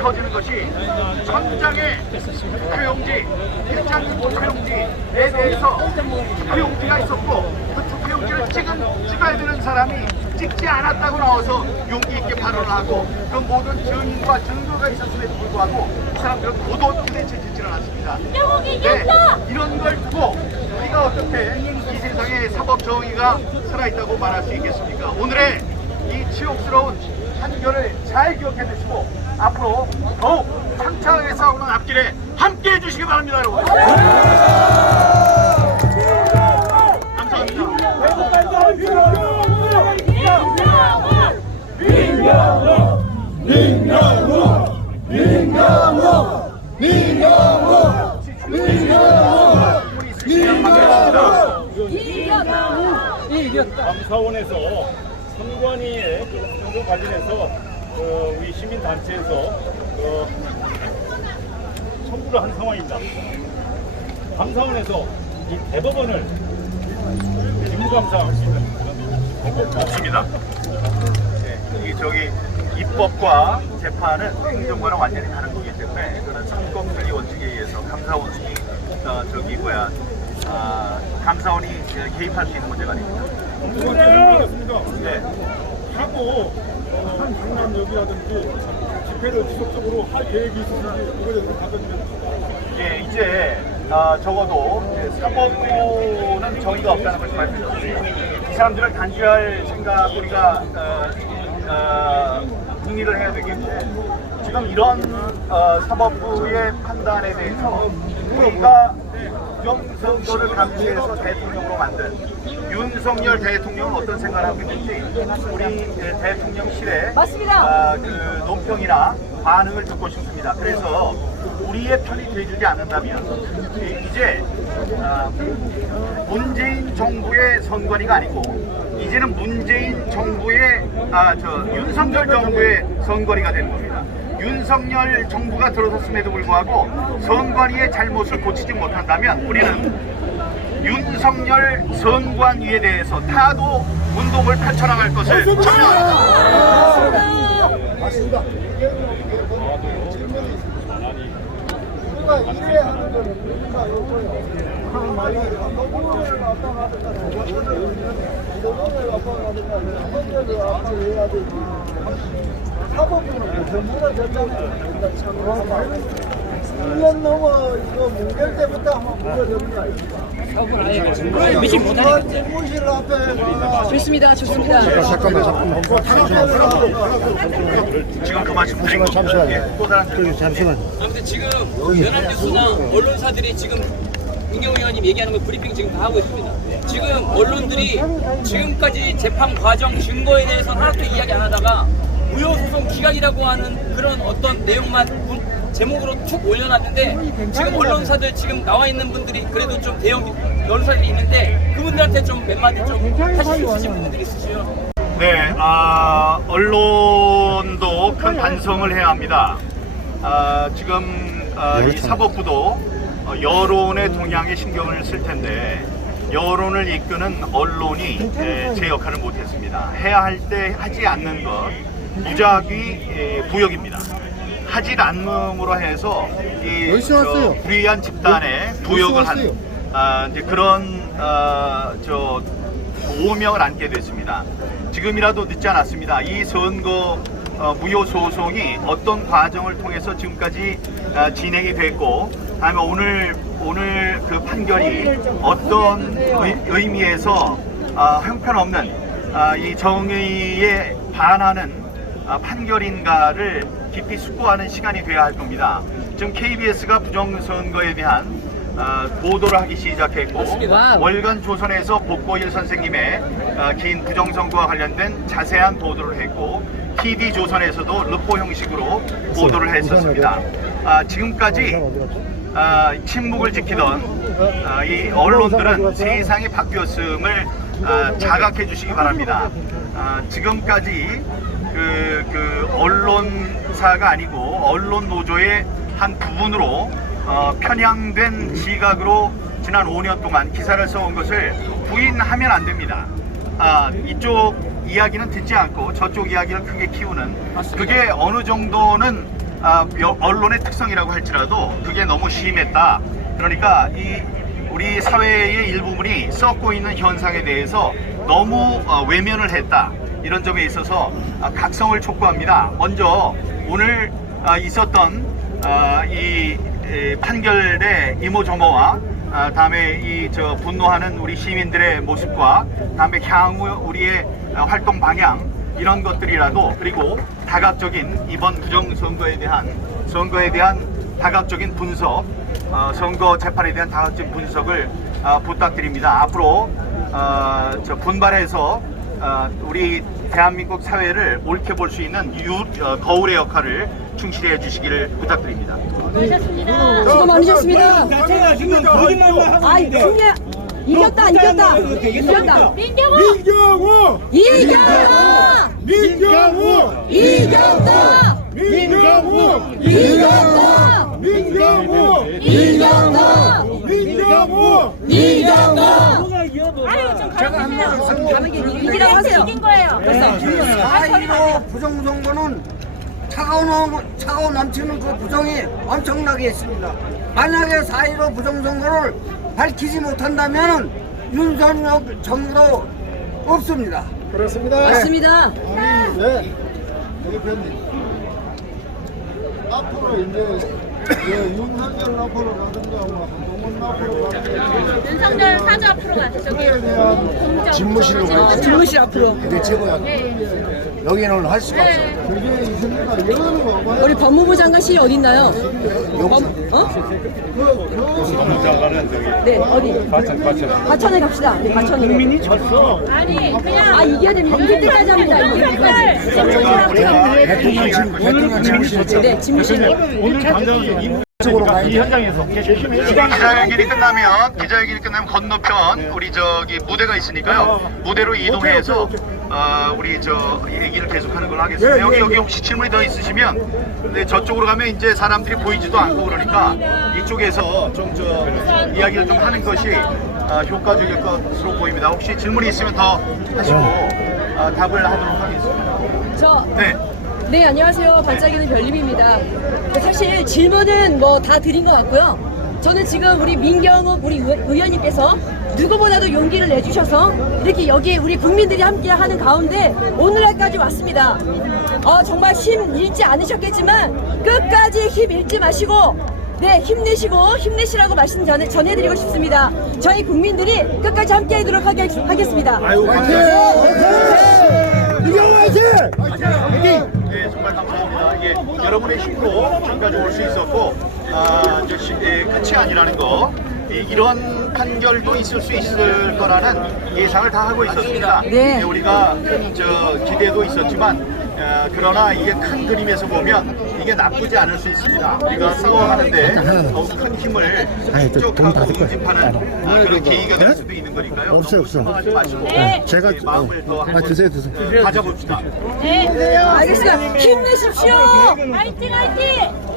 터지는 것이 천장의 투표용지, 일장님 투표 용지에 대해서 투표 용지가 있었고 그 투표 용지를 찍은, 찍어야 되는 사람이 찍지 않았다고 나와서 용기 있게 발언을 하고 그 모든 증인과 증거가 있었음에도 불구하고 이 사람들은 도도 도대체 짓지를 않았습니다. 네, 이런 걸 두고 우리가 어떻게 이 세상에 사법 정의가 살아있다고 말할 수 있겠습니까? 오늘의 이 치욕스러운 판결을 잘 기억해 두시고 앞으로 더욱 창창하게 싸우는 앞길에 함께 해주시기 바랍니다, 여러분. 감사원에서 선관위의 그 관련해서 어, 우리 시민 단체에서 어, 청구를 한 상황입니다. 감사원에서 이 대법원을 직무감사할 수 있는 그런 없습니다. 네, 이 저기 입법과 재판은 행정과는 완전히 다른 거기 때문에 그런 삼권분리 원칙에 의해서 감사원이 어, 저기 뭐야 아, 감사원이 개입할 수 있는 문제가 아닙니다. 그렇습니다. 네. 하고 어, 한 강남역이라든지 집회를 지속적으로 할 계획이 있으신지 이거에 대해서 답변 좀 해주세요. 예, 이제 아, 적어도 사법부는 정의가 없다는 것을 말씀드렸습니다. 이 사람들을 단죄할 생각 우리가 어, 어, 국리를 해야 되겠고 지금 이런 어, 사법부의 판단에 대해서 우리가 부정선거를 감시해서 대통령으로 만든 윤석열 대통령은 어떤 생각을 하고 있는지 우리 예, 대통령실의 맞습니다. 아, 그 논평이나 반응을 듣고 싶습니다. 그래서 우리의 편이 되주지 않는다면 이- 이제 아, 문재인 정부의 선관위가 아니고 이제는 문재인 정부의 아 저 윤석열 정부의 선관위가 되는 겁니다. 윤석열 정부가 들어섰음에도 불구하고 선관위의 잘못을 고치지 못한다면 우리는 윤석열 선관위에 대해서 타도 운동을 펼쳐나갈 것을 천명합니다. 맞습니다. 우리가 일해야 하는 거는 우리가 요거요. 사법부는 전부가 됐잖아요. 참 1년 넘어 이거 문결 때부터 한번 문결되는 거 아닙니까? 미팅 못하니까. 집무실 앞에 가 좋습니다. 좋습니다. 잠깐만 잠깐만 지금 그 잠시만요. 또 다른 아무튼 지금 연합뉴스나 언론사들이 지금 민경호 의원님 얘기하는 거 브리핑 지금 다 하고 있습니다. 지금 언론들이 지금까지 재판 과정 증거에 대해서는 하나도 이야기 안 하다가 무효소송 기각이라고 하는 그런 어떤 내용만 문- 제목으로 툭 올려놨는데 지금 언론사들 지금 나와 있는 분들이 그래도 좀 대형 언론사들이 있는데 그분들한테 좀 몇 마디 좀 하실 수 있으신 분들이 있으시죠? 네, 아, 언론도 큰 반성을 해야 합니다. 아, 지금 아, 이 사법부도 어, 여론의 동향에 신경을 쓸 텐데 여론을 이끄는 언론이 에, 제 역할을 못했습니다. 해야 할 때 하지 않는 것 무작위 에, 부역입니다. 하질 않음으로 해서 이? 저 불의한 집단에 부역을? 한 아, 이제 그런 아, 저 오명을 안게 됐습니다. 지금이라도 늦지 않았습니다. 이 선거 어, 무효 소송이 어떤 과정을 통해서 지금까지 아, 진행이 됐고, 다음에 오늘 오늘 그 판결이 어떤 의, 미에서 아, 형편없는 아, 이 정의에 반하는 아, 판결인가를 깊이 숙고하는 시간이 돼야 할 겁니다. 지금 KBS가 부정선거에 대한 아, 보도를 하기 시작했고 와우. 월간 조선에서 복고일 선생님의 아, 긴 부정선거와 관련된 자세한 보도를 했고 TD 조선에서도 르포 형식으로 보도를 했었습니다. 아, 지금까지 아, 침묵을 지키던 아, 이 언론들은 세상이 바뀌었음을 아, 자각해 주시기 바랍니다. 아, 지금까지 그, 그 언론사가 아니고 언론 노조의 한 부분으로 어, 편향된 시각으로 지난 5년 동안 기사를 써온 것을 부인하면 안 됩니다. 아, 이쪽 이야기는 듣지 않고 저쪽 이야기를 크게 키우는 그게 어느 정도는 아, 여- 언론의 특성이라고 할지라도 그게 너무 심했다. 그러니까 이 우리 사회의 일부분이 썩고 있는 현상에 대해서 너무 어, 외면을 했다. 이런 점에 있어서 아, 각성을 촉구합니다. 먼저 오늘 아, 있었던 아, 이 에, 판결의 이모저모와 아, 다음에 이 저 분노하는 우리 시민들의 모습과 다음에 향후 우리의 아, 활동 방향 이런 것들이라도 그리고 다각적인 이번 부정선거에 대한 선거에 대한 다각적인 분석, 어, 선거 재판에 대한 다각적인 분석을 어, 부탁드립니다. 앞으로 어, 저 분발해서 어, 우리 대한민국 사회를 옳게 볼 수 있는 유, 어, 거울의 역할을 충실히 해주시기를 부탁드립니다. 수고 많으셨습니다. 제가 지금 거짓말만 하고 아이, 승리 이겼다, 이겼다, 이겼다. 민경호! 이겼다! 민경호! 이겼다! 민경호! 이겼다! 민경호! 이겼다! 민경호! 이겼다! 가만히 이기라고 하세요. 이긴 거예요. 사이로 부정선거는 차가운 차가운 넘치는 그 부정이 엄청나게 있습니다. 만약에 사이로 부정선거를 밝히지 못한다면 윤석열 정부도 없습니다. 그렇습니다. 맞습니다. 네, 대표님. 앞으로 이제 예, 윤석열 앞으로 가든가 뭐 한동훈 앞으로 가든가 윤석열 사주 앞으로 가죠. 저기 공정. 집무실로 가요. 집무실 앞으로. 그게 최고야. 여기는 할 수가 없어. 그게 있습니다. 이거는 뭐 우리 법무부 장관실이 어디 있나요? 법, 어? 네, 어디? 과천에 갑시다. 네, 과천으로. 국민이 졌어. 아니 그냥 아, 이겨야 됩니다. 이길 때까지 합니다. 이길 때까지. 대통령 집 대통령 집무실 네, 집무실. 오늘 당장 쪽으로 가야 돼. 현장에서 기자회견이 끝나면 기자회견이 끝나면 건너편 우리 저기 무대가 있으니까요. 무대로 이동해서 어, 우리 저 얘기를 계속하는 걸로 하겠습니다. 예, 여기 예, 여기 예. 혹시 질문이 더 있으시면 근데 저쪽으로 가면 이제 사람들이 보이지도 않고 그러니까 이쪽에서 좀 저 이야기를 좀 하는 것이 어, 효과적일 것으로 보입니다. 혹시 질문이 있으면 더 하시고 어, 답을 하도록 하겠습니다. 저, 네. 네, 안녕하세요. 반짝이는 별님입니다. 사실 질문은 뭐 다 드린 것 같고요. 저는 지금 우리 민경욱 우리 의- 의원님께서 누구보다도 용기를 내주셔서 이렇게 여기 우리 국민들이 함께 하는 가운데 오늘날까지 왔습니다. 어, 정말 힘 잃지 않으셨겠지만 끝까지 힘 잃지 마시고 네, 힘내시고 힘내시라고 말씀 전해, 전해드리고 싶습니다. 저희 국민들이 끝까지 함께 하도록 하겠, 하겠습니다. 아유, 민경호 화이팅! 예, 정말 감사합니다. 예, 여러분의 힘으로 지금까지 올 수 있었고, 아, 저 시- 예, 끝이 아니라는 거. 이- 이런 판결도 있을 수 있을 거라는 예상을 다 하고 있었습니다. 네. 예, 우리가 저 기대도 있었지만, 어, 그러나 이게 큰 그림에서 보면 이게 나쁘지 않을 수 있습니다. 우리가 싸워하는데 더욱 큰 힘을 축적하고 응집하는 아, 그런 계기가 될 수도 있는 거니까요. 없어요, 없어. 하지 마시고 제가 마음을 더 한번 드세요, 드세요. 가져봅시다. 알겠습니다. 힘내십시오. 화이팅 화이팅.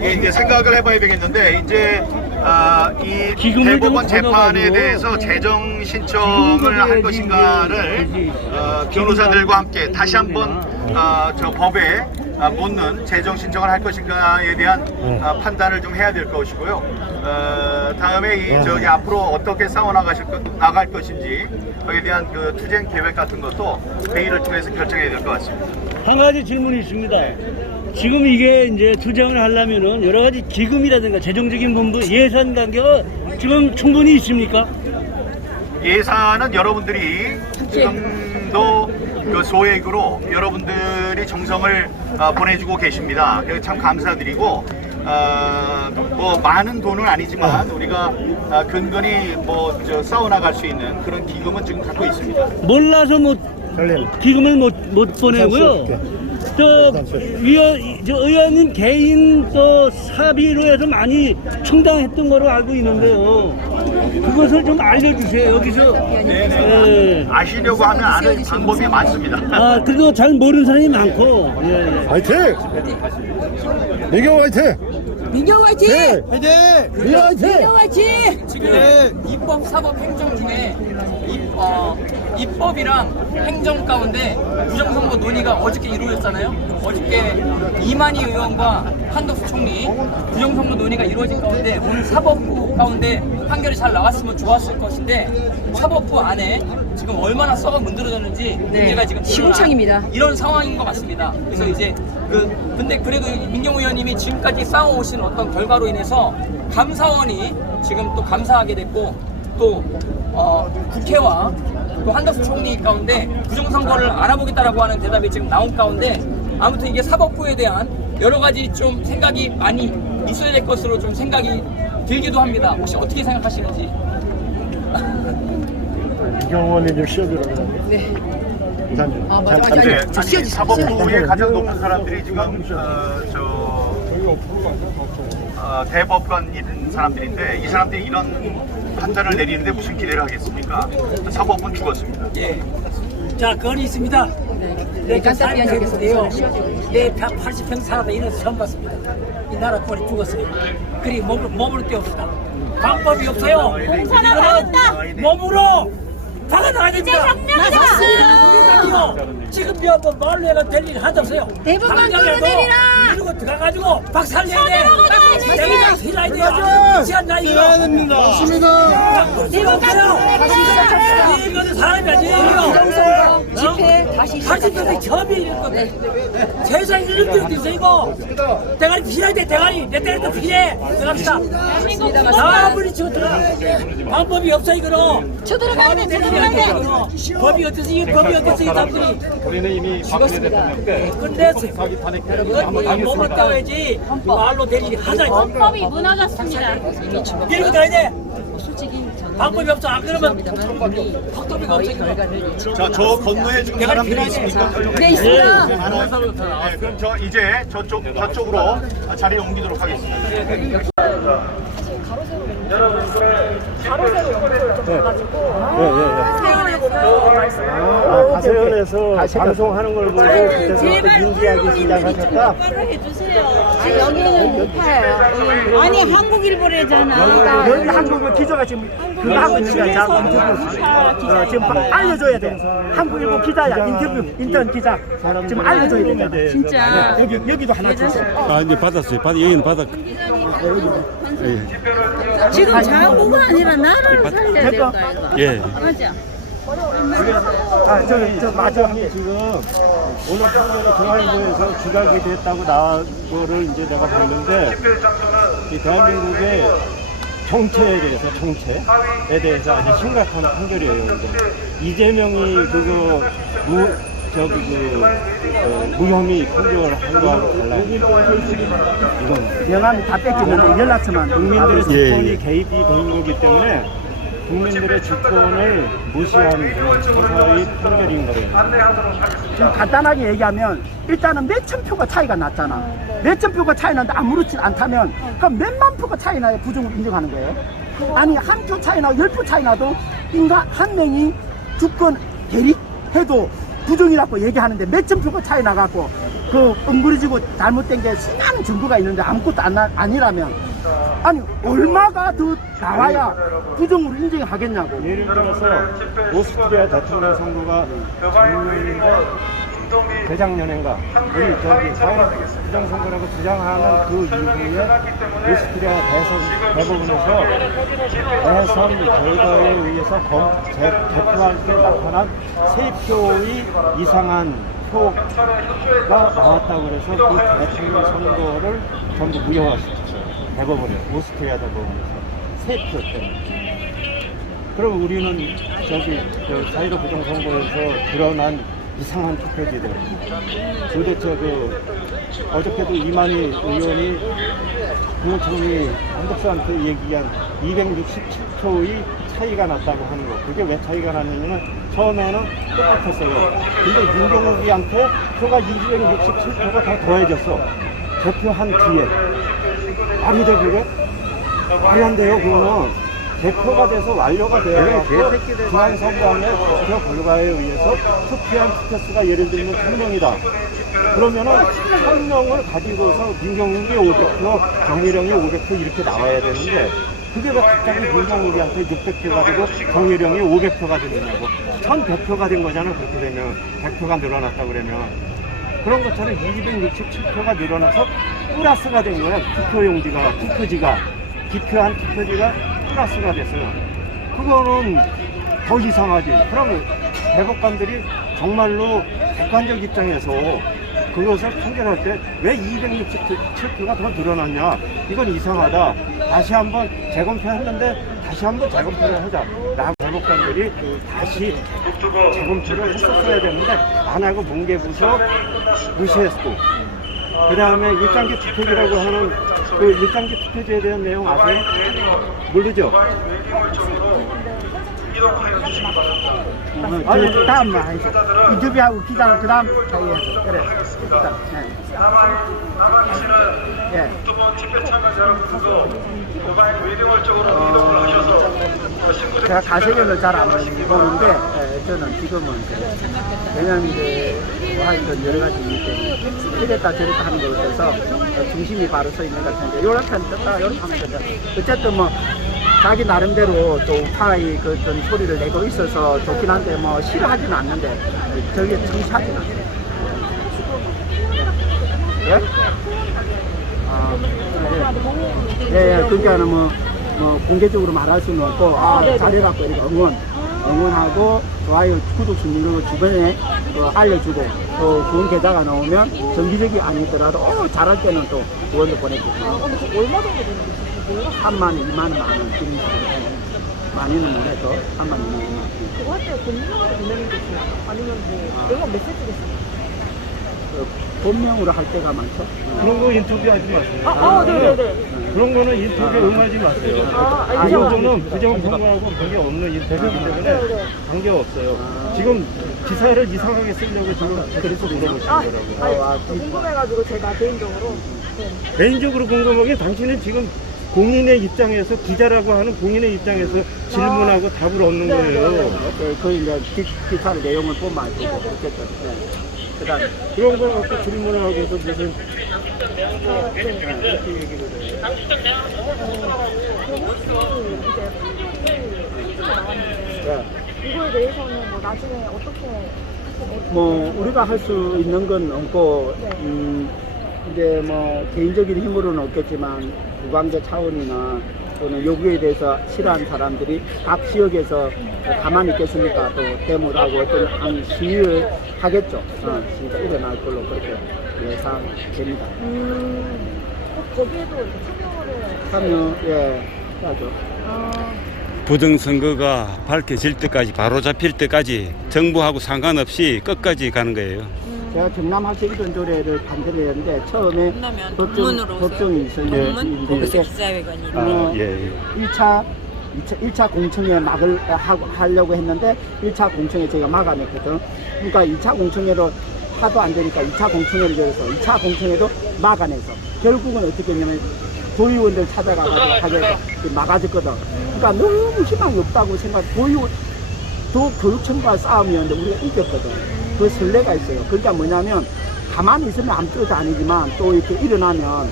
예, 이제 생각을 해봐야 되겠는데 이제 아, 이 대법원 재판에 대해서 재정 신청을 할 것인가를 어, 변호사들과 함께 다시 한번 아, 저 법에 아, 묻는 재정 신청을 할 것인가에 대한 아, 판단을 좀 해야 될 것이고요. 어, 다음에 이 저기 앞으로 어떻게 싸워 나가실 것, 나갈 것인지 거기에 대한 그 투쟁 계획 같은 것도 회의를 통해서 결정해야 될 것 같습니다. 한 가지 질문이 있습니다. 지금 이게 이제 투쟁을 하려면은 여러 가지 기금이라든가 재정적인 부분 예산 관계가 지금 충분히 있습니까? 예산은 여러분들이 지금 도 그 소액으로 여러분들이 정성을 어, 보내주고 계십니다. 그래서 참 감사드리고 어, 뭐 많은 돈은 아니지만 우리가 어, 근근히 뭐 저 싸워나갈 수 있는 그런 기금은 지금 갖고 있습니다. 몰라서 못 기금을 못, 못 보내고요. 저 위원 저 의원님 개인 또 사비로 해서 많이 충당했던 거로 알고 있는데요. 그것을 좀 알려주세요 여기서. 네. 아시려고 하면 아는 방법이 많습니다. 아 그래도 잘 모르는 사람이 많고. 예, 예. 화이팅! 민경호 화이팅! 민경 화이팅! 화이팅! 민경 화이팅! 지금 입법, 사법, 행정 중에 입, 어, 입법이랑 행정 가운데 부정선거 논의가 어저께 이루어졌잖아요. 어저께 이만희 의원과 한덕수 총리 부정선거 논의가 이루어진 가운데 오늘 사법부 가운데 판결이 잘 나왔으면 좋았을 것인데 사법부 안에 지금 얼마나 썩어 문드러졌는지 문제가 지금 시궁창입니다. 이런 상황인 것 같습니다. 그래서 이제 그 근데 그래도 민경 의원님이 지금까지 쌓아오신 어떤 결과로 인해서 감사원이 지금 또 감사하게 됐고 또 어, 국회와 또 한덕수 총리 가운데 부정선거를 알아보겠다라고 하는 대답이 지금 나온 가운데 아무튼 이게 사법부에 대한 여러 가지 좀 생각이 많이 있어야 될 것으로 좀 생각이 들기도 합니다. 혹시 어떻게 생각하시는지? 경원이 좀 쉬어들어요. 네. 이산 아, 맞아, 맞아. 네, 저 아니, 씌워주세요. 사법부의 가장 높은 사람들이 지금 어, 저 어, 대법관인 사람들인데 이 사람들이 이런 판단을 내리는데 무슨 기대를 하겠습니까? 사법부는 죽었습니다. 예. 자, 건이 있습니다. 네, 간단히. 하겠습니다. 내 180평 살아다 이런 처음 봤습니다. 이 나라 꼴이 죽었어요. 그리 몸을, 몸으로 떼었다. 방법이 없어요. 공사나 이거는. 몸으로 박아 나가야 이제 됩니다. 혁명이다. 우리가요. 지금 몇 번 말로 해가 될일 하도 없어요. 대법관 당장이라도 끌어내리라. 이러고 들어가가지고 박살 내야 돼. 내가 이제. 휘라야 돼요. 시간 나 이거. 맞습니다. 대법관 이거는 사람이 아니에요. 부정선거 집회 다시 사실 시작합니다. 처음에 이럴 건데 세상에 이런 게 어딨어 이거 대가리 피해야 돼 대가리 내 대가리도 피해 들어갑시다. 아무리 치고 들어가 방법이 없어 이거는 쳐들어가야 돼, 쳐들어가야 돼. 법이 어땠어 이 법이 어땠어 이 사람들이 우리는 이미 죽었습니다. 끝냈어요 이건 몸을 떼어야지 말로 될 일이 하자 이거 법이 무너졌습니다. 이러고 다야 돼. 솔직히 저는 방법이 없어. 안 그러면 턱도비가 없어 거의 이거 결과를 예측. 자, 저 건너에 지금 사람들이. 있습니까? 네 있습니다. 네, 그럼 저 이제 저쪽 저쪽으로 자리에 옮기도록 하겠습니다. 아, 가세현에서 방송하는 걸 보고 그때부터 인지하기 시작하셨다. 여기는 높아요. 아니 한국일보래잖아. 여기 한국어 기자가 지금 하고 있는 인터뷰. 어, 지금 바- 알려줘야 돼. 한국일보 기자야. 인터뷰, 인턴 기자. 지금 알려줘야 되잖아. 진짜. 여기, 여기도 하나 주세요. 아 이제 받았어요. 받 여기는 받았. 지금 자고가 아니라 나라를 살려야 될거 아이가. 예. 맞아. 아, 저, 저, 맞아. 지금 오늘 판결이 대한민국에서 기각이 됐다고 나온 거를 이제 내가 봤는데 이 대한민국의 정체에 대해서 정체에 대해서 아주 심각한 판결이에요. 이제. 이재명이 그거 무 저기 그 어, 무혐의 판결을 한 거하고 달라요. 이건 영암이 다 뺏기는데 연락처만. 국민들의 다 주권이 개입이 된 거기 때문에 국민들의 주권을 그런 서서히 판결인 거예요. 간단하게 얘기하면 일단은 몇천 표가 차이가 났잖아. 몇천 표가 차이 나는데 아무렇지 않다면 그럼 몇만 표가 차이 나야 부정을 인정하는 거예요? 아니 한 표 차이 나고 열 표 차이 나도 인간 한 명이 주권 대립해도 부정이라고 얘기하는데 몇천 표가 차이 나갖고 그 엉그러지고 잘못된 게 수많은 증거가 있는데 아무것도 안, 나- 아니라면 아니 얼마가 더 나와야 부정으로 인정하겠냐고. 예를 들어서 오스트리아 대통령 선거가 작년인가 재작년인가 우리 저기 사회 부정 선거라고 주장하는 그 이후에 오스트리아 대선 대법원에서 대선 결과에 의해서 검, 제, 개표할 때 나타난 세 표의 이상한 표가 나왔다고 그래서 그 대통령 선거를 전부 무효화시켰어요. 대법원에 오스트리아 대법원에서 세표 때문에. 그럼 우리는 저기 그 사이로 부정 선거에서 드러난 이상한 투표지들 도대체 그 어저께도 이만희 의원이 국무총리 한덕수한테 얘기한 267표의 차이가 났다고 하는 거. 그게 왜 차이가 났느냐면 처음에는 똑같았어요. 근데 윤경욱이한테 표가 267표가 더 더해졌어. 개표한 뒤에. 말이 돼 그게? 말이 안 돼요 그거는. 대표가 돼서 완료가 되어갖고 중앙선관의 대표 결과에 의해서 투표한 투표수가 예를 들면 1000명이다. 그러면은 1000명을 가지고서 민경욱이 500표, 정일영이 500표 이렇게 나와야 되는데 그게 왜 갑자기 민경욱이한테 600표 가지고 정일영이 500표가 되느냐고. 1100표가 된 거잖아, 그렇게 되면. 100표가 늘어났다 그러면. 그런 것처럼 267표가 늘어나서 플러스가 된 거야. 투표용지가, 투표지가. 기표한 투표지가 플러스가 됐어요. 그거는 더 이상하지. 그럼 대법관들이 정말로 객관적 입장에서 그것을 판결할 때 왜 267표가 더 늘어났냐. 이건 이상하다. 다시 한번 재검표 했는데 다시 한번 재검표를 하자. 라고 대법관들이 다시 재검표를 했었어야 되는데 안 하고 문계부서 무시했고 그 다음에 일장기 투표지라고 하는 그 일장기 투표지에 대한 내용 아세요? 모르죠? 어, 저 다음 말 하죠. 인터뷰하고 기자는 그 다음 사이에서 그래. 일단, 네. 예. 어, 제가 가세견을 잘안 보는데 예, 저는 지금은 그, 왜냐면 이제 뭐 하여튼 여러 가지 이유 때문에 이랬다 저랬다 하는 것 같아서 어, 중심이 바로 서 있는 것 같은데 요렇게 하면 됐다 요렇게 하면 됐다 어쨌든 뭐 자기 나름대로 또 우파의 그 어떤 소리를 내고 있어서 좋긴 한데 뭐 싫어하지는 않는데 저게 정치하지는 않아요. 예? 아, 예, 예, 그러니까는 뭐, 뭐 공개적으로 말할 수는 없고 아, 잘해갖고 이렇게 응원, 응원하고 좋아요, 구독 순위로 주변에 어, 알려주고 또 좋은 계좌가 나오면 정기적이 아니더라도 어, 잘할 때는 또 후원도 보내주고. 얼마 정도 되는 거죠? 3만 원, 2만 원, 만 원, 이런 식으로 많이는 못해도 3만 원, 2만 원. 그거 할때 본명으로 보내는 게 좋아요? 아니면 뭐 영어 메시지가 있어요? 어, 본명으로 할 때가 많죠. 그런 거 인터뷰 하지 마세요. 아, 아, 네네네. 그런 거는 인터뷰 응하지 마세요. 아, 이 정도는 부정 선거하고 관계 없는 인터뷰이기 때문에 관계 없어요. 지금 기사를 이상하게 쓰려고 지금 그래서 물어보시는 거라고. 아니, 저 궁금해가지고 제가 개인적으로 개인적으로 궁금하게 당신은 지금 공인의 입장에서 기자라고 하는 공인의 입장에서 질문하고 답을 얻는 거예요. 네, 그 이제 기, 기사를 내용을 보면 알고 어쨌든. 네. 그다음 그런 거 갖고 질문을 하고서 무슨 네. 이거에 대해서는 뭐 나중에 어떻게 뭐 우리가 할 수 있는 건 없고 음, 이제 뭐 개인적인 힘으로는 없겠지만 국방제 차원이나 또는 요구에 대해서 싫어하는 사람들이 각 지역에서 가만히 있겠습니까? 또 데모를 하고 어떤 한 시위를 하겠죠. 어, 진짜 일어날 걸로 그렇게 예상됩니다. 음, 거기에도 참여를 참여 예 하죠. 부정선거가 밝혀질 때까지 바로 잡힐 때까지 정부하고 상관없이 끝까지 가는 거예요. 제가 경남 학교 이런 조례를 반대를 했는데 처음에 법정, 오세요. 법정이 있어요. 동문 거기서 이렇게 기자회관이 있는 어, 예, 예. 1차, 2차, 1차 공청회 막을 하, 하려고 했는데 1차 공청회 제가 막아냈거든. 그러니까 2차 공청회로 하도 안 되니까 2차 공청회를 열어서 2차 공청회도 막아내서 결국은 어떻게 했냐면 도의원들 찾아가가지고 하게 막아줬거든. 그러니까 너무 희망이 없다고 생각, 도의원, 도 교육청과 싸움이었는데 우리가 이겼거든. 그 설레가 있어요. 그러니까 뭐냐면 가만히 있으면 아무것도 아니지만 또 이렇게 일어나면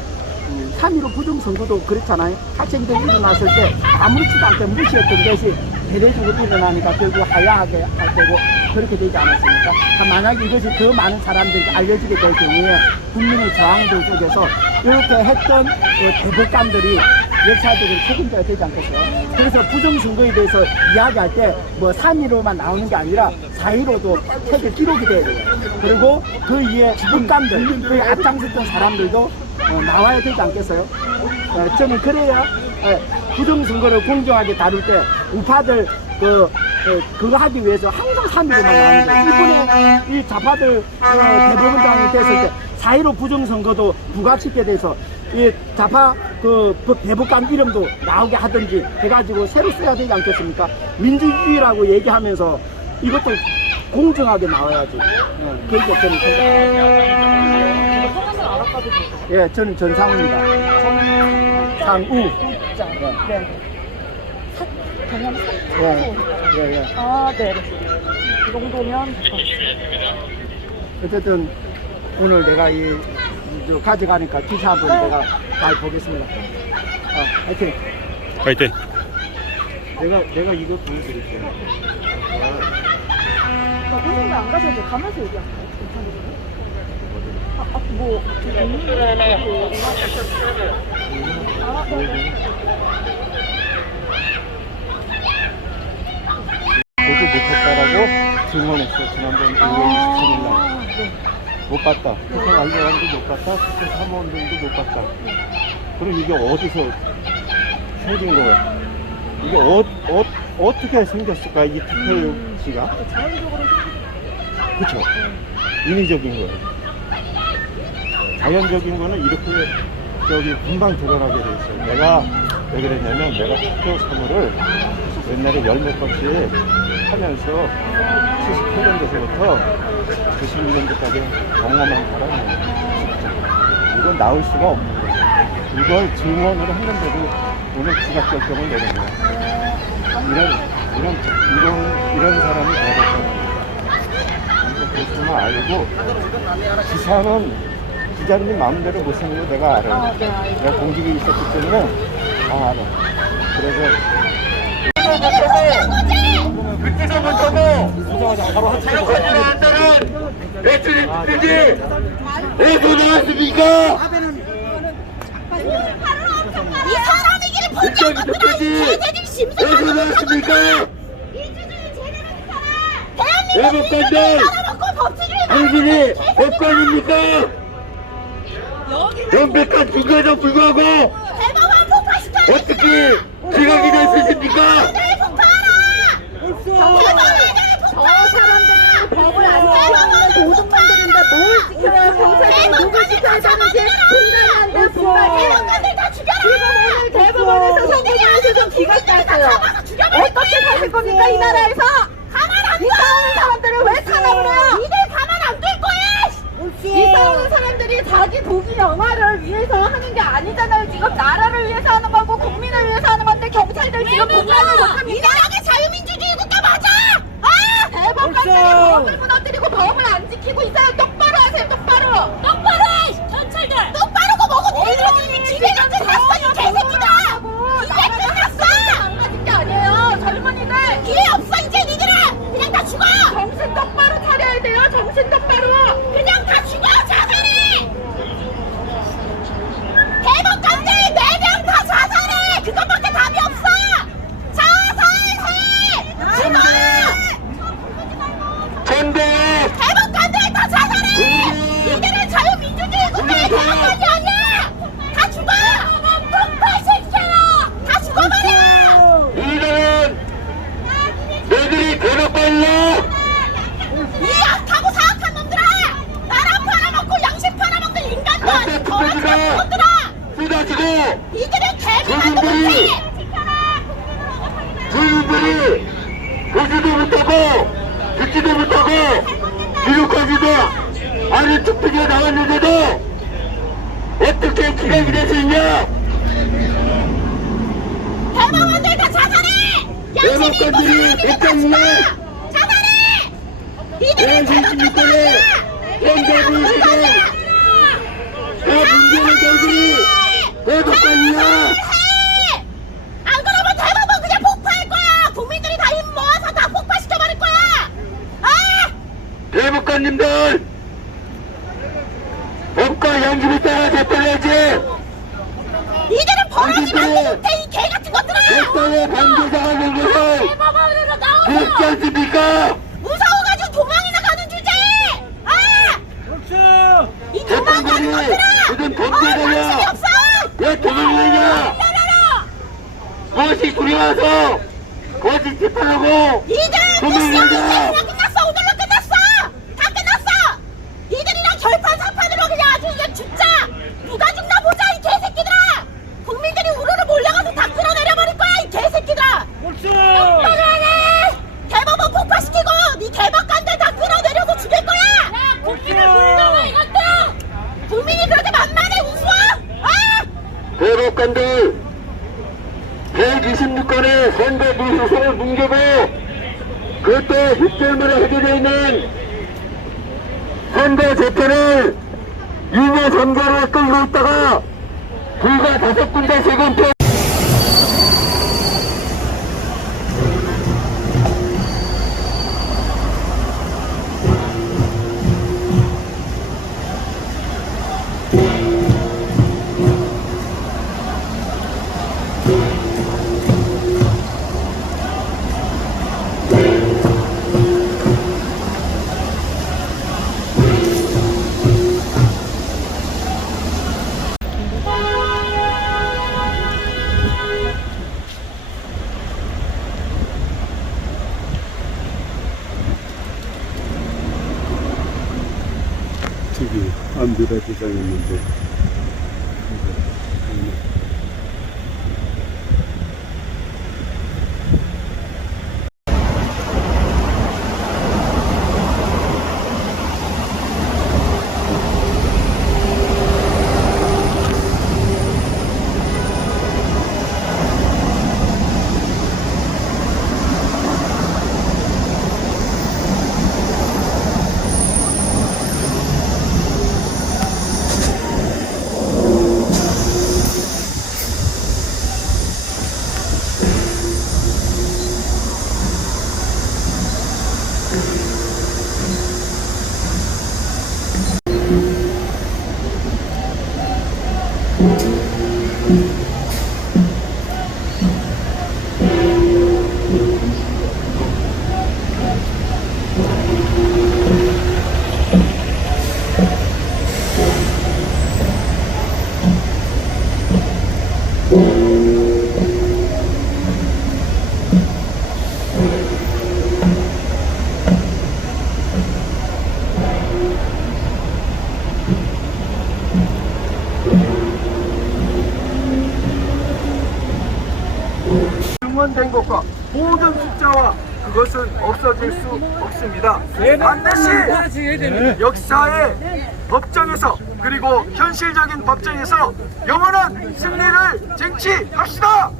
음, 3.15 부정선거도 그렇잖아요. 학생들이 일어났을 때 아무렇지도 않게 무시했던 것이 대대적으로 일어나니까 결국 하야하게 할 거고 그렇게 되지 않았습니까? 아, 만약에 이것이 더 많은 사람들에게 알려지게 될 경우에 국민의 저항들 속에서 이렇게 했던 그 대법관들이 역사적으로 책임져야 되지 않겠어요? 그래서 부정선거에 대해서 이야기할 때 뭐 3.15만 나오는 게 아니라 4.15도 세계 기록이 돼야 돼요. 그리고 그 위에 국감들, 그 앞장섰던 사람들도 어, 나와야 되지 않겠어요? 어, 저는 그래야 어, 부정선거를 공정하게 다룰 때 우파들 그, 어, 그거 하기 위해서 항상 3.15만 나오는 거예요. 이번에 이 좌파들 어, 대법원장이 됐을 때4.15 부정선거도 부각시키게 돼서 이 좌파 그 법- 대법관 이름도 나오게 하든지 해가지고 새로 써야 되지 않겠습니까? 민주주의라고 얘기하면서 이것도 공정하게 나와야지. 어, 그렇게 저는 생각합니다. 돼요. 예, 저는 전상우입니다. 상우. 네. 사, 경험 예, 예, 예. 아, 네. 이 정도면 어쨌든 오늘 내가 이, 가져가니까 기사 한번 내가 잘 보겠습니다. 어, 하여튼 화이팅! 내가 내가 이거 보여드릴게요. 선생님 안 가셔도 돼요. 가면서 얘기하세요. 괜찮으세요? 아, 아, 뭐, 아, 네. 보지 못했다라고 증언했어. 지난번 2월 27일 날. 못 봤다. 특혜 완료한도 못 봤다. 특혜 사무원들도 못 봤다. 그럼 이게 어디서 생긴 거예요? 이게 어, 어, 어떻게 생겼을까? 이 특혜지가? 자연적으로 그쵸? 인위적인 거예요. 자연적인 거는 이렇게 저기 금방 드러나게 돼 있어요. 내가 왜 그랬냐면 내가 학교 사무를 옛날에 열 몇 번씩 하면서 78년도서부터 91년도까지 경험한. 진짜. 이건 나올 수가 없는 거예요. 이걸 증언으로 했는데도 오늘 지각 결정을 내는 거예요. 이런, 이런, 이런, 이런 사람이 되겠다는 그렇지만 알고 기사는 기자님 마음대로 못 쓰는 거 내가 알아요. 내가 공직이 있었기 때문에 다 알아. 그래서 이 사람이기를 본적 없구나 개새끼 심술하고 나왔습니까? 민주주의 제대로 된 사람. 대한민국을 팔아먹고 법치주의 당신이 법관입니까? 명백한 증거에도 불구하고 대법원 폭파시켜 어떻게 지각이 됐으십니까? 대법원을 폭파하라 사람들이 법을 안 지키는 도둑놈들인데 뭘 지켜야 나라를 위해서 하는 거고 국민을 위해서 하는 건데 경찰들 지금 공간을 못합니까? 이 나라가 맞아! 아! 대법관들이 법을 무너뜨리고 법을 안 지키고 있어요. 똑바로 하세요. 똑바로. 똑바로 해! 경찰들! 똑바로고 뭐고 니들은 기회가 끝났어 이 개새끼다! 기회 끝났어! 안 가진 게 아니에요. 젊은이들 기회 없어 이제 니들은! 그냥 다 죽어! 정신 똑바로 차려야 돼요. 정신 똑바로! 그냥 다 죽어! 자살해! 대법관들 4명 다 자살해! 그것밖에 답이 없어! 자살해! 죽어! 전대 대법관들 다 자살해! 이들은 자유민주주의 국가의 대법관이 아니야! 다 죽어! 폭발시켜라! 다 죽어버려! 이들은 너희들이 대법관이야 이 악하고 사악한 놈들아! 나라 팔아먹고 양심 팔아먹는 인간도 아닌 더러운 놈들아! 쏟아지고 이들은 개미만도 저분들이 못해! 지켜라! 저희들이 보지도 못하고 듣지도 못하고 않은 투표가 나왔는데도 어떻게 기각이 될 수 있냐 대법원들 다 자살해! 양심 있고 대법관들이 사람이면 다 백정이야 죽어! 자살해! 이들은 있고는 대법관들이야! 이들은 정답을 아무것도 다 문제는 너희들이 대법관이야 해! 안 그러면 대법원 그냥 폭파할 거야! 국민들이 다 힘 모아서 다 폭파시켜버릴 거야! 아! 대법관님들 법과 양심에 따라 대표해야지 이들은 당신들은 못해 이개 같은 것들아! 법당의 반대사 하는 것을 대법원으로! 묻지 않습니까? 무서워가지고 도망이나 가는 주제에! 아! 이 도망가는 것들아! 무슨 어, 범죄자냐? 없어! 왜 도망가냐! 무엇이 두려워서 재판하고 이들 도망가냐? 미션 이제 그냥 끝났어 오늘로 끝났어 다 끝났어 이들이랑 결판 사판으로 그냥 아주 그냥 죽자 누가 죽나 보자 이 개새끼들아! 국민들이 우르르 몰려가서 다 끌어내려버릴 거야 이 개새끼들아! 똑바로 하네 대법원 폭파시키고 네 개박관들 다 끌어내려서 죽일 거야! 야 국민을 불러와 이것들 국민이 그렇게 만만해 우스워? 아 대법관들 126 정치권의 선거 무소속을 뭉개고 그때 하게 되 있는 선거 재판을 유머 선거로 끌고 있다가 불과 다섯 군데 세금 없어질 수 없습니다. 반드시 역사의 법정에서 그리고 현실적인 법정에서 영원한 승리를 쟁취합시다.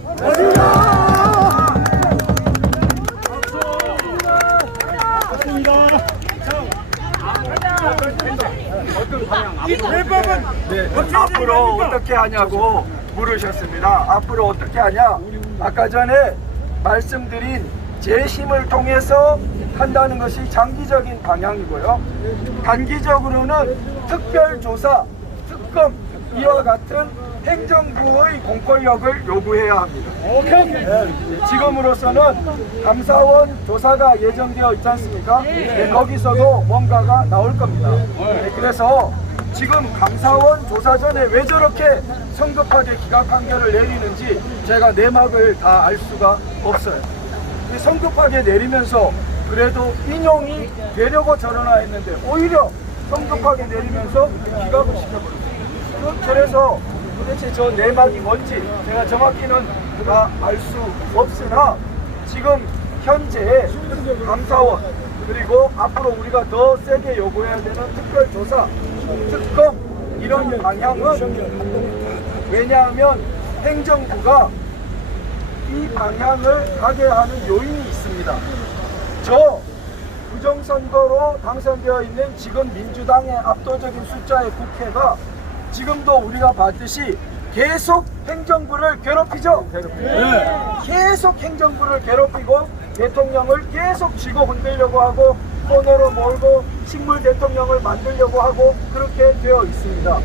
네, 앞으로 어떻게 하냐고 물으셨습니다. 앞으로 어떻게 하냐? 아까 전에 말씀드린 재심을 통해서 한다는 것이 장기적인 방향이고요. 단기적으로는 특별조사, 특검 이와 같은 행정부의 공권력을 요구해야 합니다. 네, 지금으로서는 감사원 조사가 예정되어 있지 않습니까? 네, 거기서도 뭔가가 나올 겁니다. 네, 그래서 지금 감사원 조사 전에 왜 저렇게 성급하게 기각 판결을 내리는지 제가 내막을 다 알 수가 없어요. 이 성급하게 내리면서 그래도 인용이 되려고 저러나 했는데 오히려 성급하게 내리면서 기각을 시켜버렸어요. 그- 그래서 도대체 저 내막이 뭔지 제가 정확히는 다 알 수 없으나 지금 현재 감사원 그리고 앞으로 우리가 더 세게 요구해야 되는 특별조사, 특검 이런 방향은 왜냐하면 행정부가 이 방향을 가게 하는 요인이 있습니다. 저 부정선거로 당선되어 있는 지금 민주당의 압도적인 숫자의 국회가 지금도 우리가 봤듯이 계속 행정부를 괴롭히죠. 계속 행정부를 괴롭히고 대통령을 계속 쥐고 흔들려고 하고 코너로 몰고 식물 대통령을 만들려고 하고 그렇게 되어 있습니다.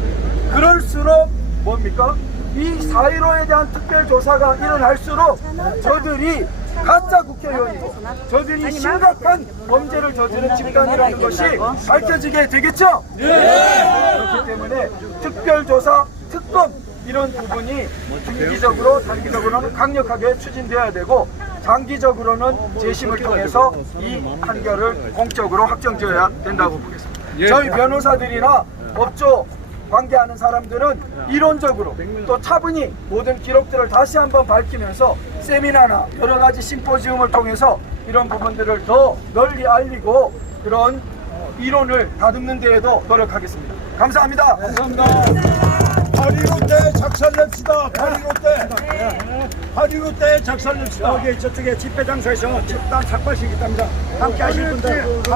그럴수록 뭡니까? 이 4.15에 대한 특별조사가 일어날수록 저들이 가짜 국회의원이고 저들이 심각한 범죄를 저지른 집단이라는 것이 밝혀지게 되겠죠? 그렇기 때문에 특별조사, 특검 이런 부분이 중기적으로 단기적으로는 강력하게 추진되어야 되고 장기적으로는 재심을 통해서 이 판결을 공적으로 확정지어야 된다고 보겠습니다. 저희 변호사들이나 법조 관계하는 사람들은 이론적으로 또 차분히 모든 기록들을 다시 한번 밝히면서 세미나나 여러 가지 심포지움을 통해서 이런 부분들을 더 널리 알리고 그런 이론을 다듬는 데에도 노력하겠습니다. 감사합니다. 감사합니다. 8.15때 작살냅시다. 8.15 때. 하리우 때 작살냅시다. 여기 저쪽에 집회 장소에서 집단 삭발식이 있답니다. 함께 하실 분들